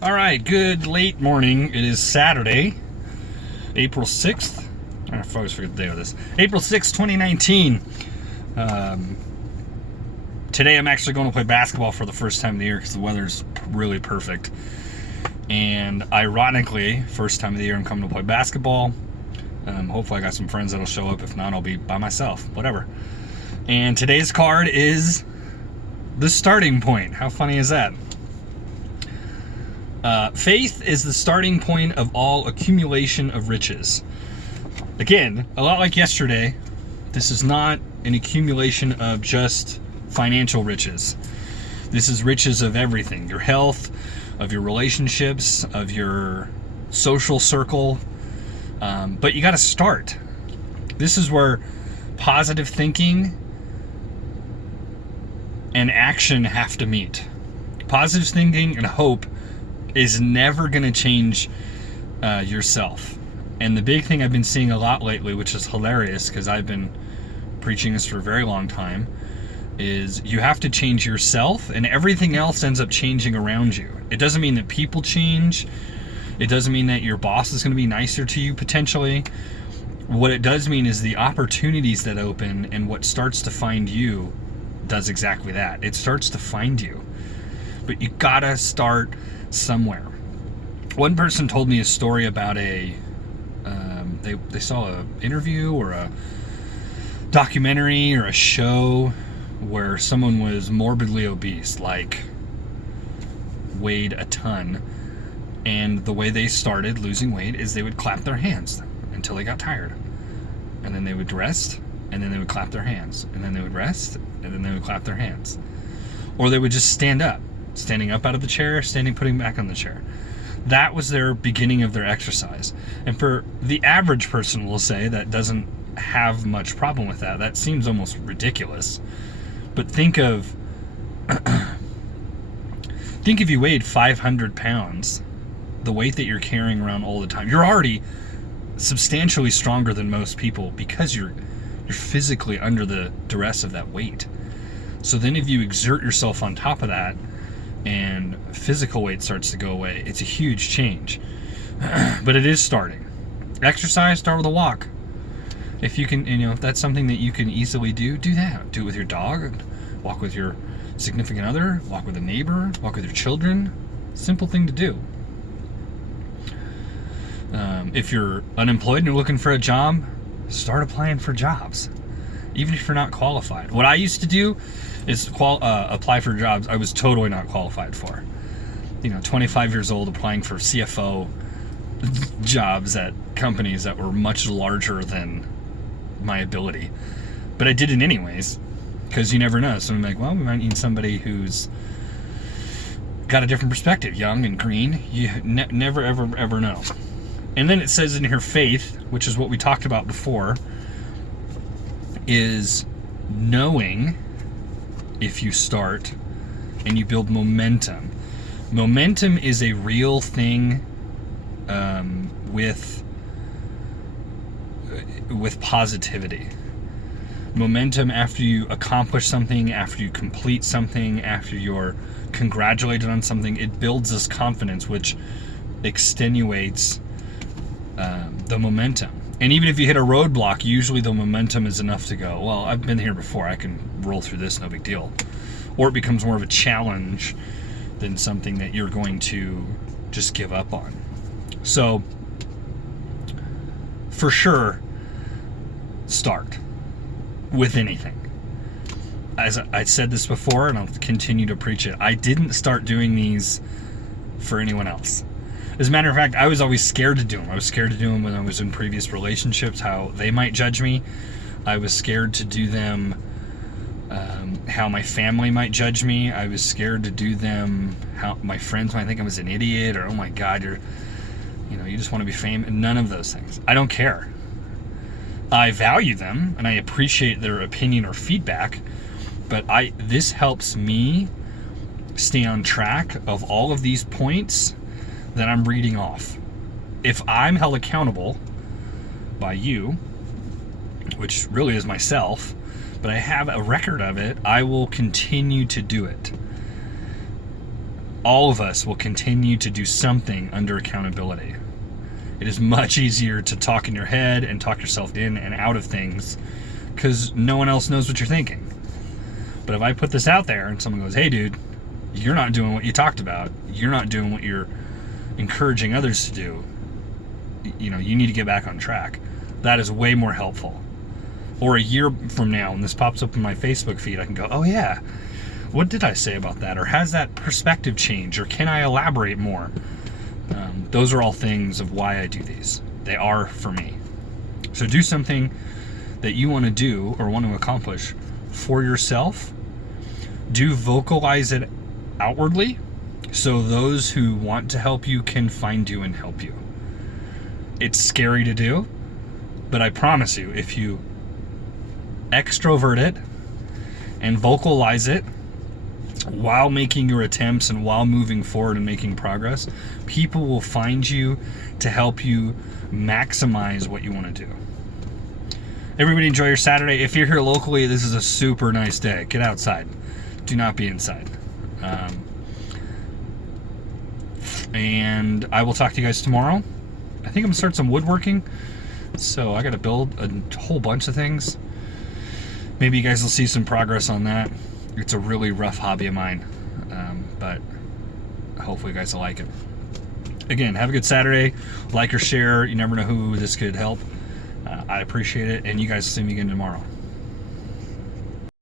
All right, good late morning. It is Saturday, April 6th. I always forget the day of this. April 6th, 2019. Today I'm actually going to play basketball for the first time of the year because the weather's really perfect. And ironically, first time of the year I'm coming to play basketball. Hopefully I got some friends that'll show up. If not, I'll be by myself, whatever. And today's card is the starting point. How funny is that? Faith is the starting point of all accumulation of riches. Again, a lot like yesterday, this is not an accumulation of just financial riches. This is riches of everything. Your health, of your relationships, of your social circle. But you got to start. This is where positive thinking and action have to meet. Positive thinking and hope is never going to change yourself. And the big thing I've been seeing a lot lately, which is hilarious because I've been preaching this for a very long time, is you have to change yourself and everything else ends up changing around you. It doesn't mean that people change. It doesn't mean that your boss is going to be nicer to you potentially. What it does mean is the opportunities that open and what starts to find you does exactly that. It starts to find you. But you gotta start somewhere. One person told me a story about they saw an interview or a documentary or a show where someone was morbidly obese, like weighed a ton, and the way they started losing weight is they would clap their hands until they got tired, and then they would rest, and then they would clap their hands, and then they would rest, and then they would clap their hands, or they would just standing up out of the chair, putting back on the chair. That was their beginning of their exercise. And for the average person, we'll say, that doesn't have much problem with that, that seems almost ridiculous. But think if you weighed 500 pounds, the weight that you're carrying around all the time, you're already substantially stronger than most people because you're physically under the duress of that weight. So then if you exert yourself on top of that, and physical weight starts to go away, it's a huge change. But it is starting. Exercise, start with a walk. If you can, if that's something that you can easily do that. Do it with your dog, walk with your significant other, walk with a neighbor, walk with your children. Simple thing to do. If you're unemployed and you're looking for a job, start applying for jobs, even if you're not qualified. What I used to do is apply for jobs I was totally not qualified for. 25 years old, applying for CFO jobs at companies that were much larger than my ability. But I did it anyways, because you never know. So I'm like, well, we might need somebody who's got a different perspective, young and green. You never, ever know. And then it says in here, faith, which is what we talked about before, is knowing if you start and you build momentum. Momentum is a real thing with positivity. Momentum after you accomplish something, after you complete something, after you're congratulated on something, it builds this confidence which extenuates the momentum. And even if you hit a roadblock, usually the momentum is enough to go, well, I've been here before, I can roll through this, no big deal. Or it becomes more of a challenge than something that you're going to just give up on. So, for sure, start with anything. As I said this before, and I'll continue to preach it, I didn't start doing these for anyone else. As a matter of fact, I was always scared to do them. I was scared to do them when I was in previous relationships, how they might judge me. I was scared to do them how my family might judge me. I was scared to do them how my friends might think I was an idiot, or, oh my God, you just want to be famous. None of those things. I don't care. I value them, and I appreciate their opinion or feedback, but this helps me stay on track of all of these points that I'm reading off. If I'm held accountable by you, which really is myself, but I have a record of it, I will continue to do it. all of us will continue to do something under accountability. It is much easier to talk in your head and talk yourself in and out of things because no one else knows what you're thinking. But if I put this out there and someone goes, hey dude, you're not doing what you talked about, you're not doing what you're encouraging others to do, you know, you need to get back on track. That is way more helpful. Or a year from now, when this pops up in my Facebook feed, I can go, oh yeah, what did I say about that? Or has that perspective changed? Or can I elaborate more? Those are all things of why I do these. They are for me. So do something that you want to do or want to accomplish for yourself. Do vocalize it outwardly so those who want to help you can find you and help you. It's scary to do, but I promise you, if you extrovert it and vocalize it while making your attempts and while moving forward and making progress, people will find you to help you maximize what you want to do. Everybody enjoy your Saturday. If you're here locally, this is a super nice day. Get outside. Do not be inside. And I will talk to you guys tomorrow. I think I'm going to start some woodworking. So I got to build a whole bunch of things. Maybe you guys will see some progress on that. It's a really rough hobby of mine, but hopefully you guys will like it. Again, have a good Saturday. Like or share. You never know who this could help. I appreciate it, and you guys will see me again tomorrow.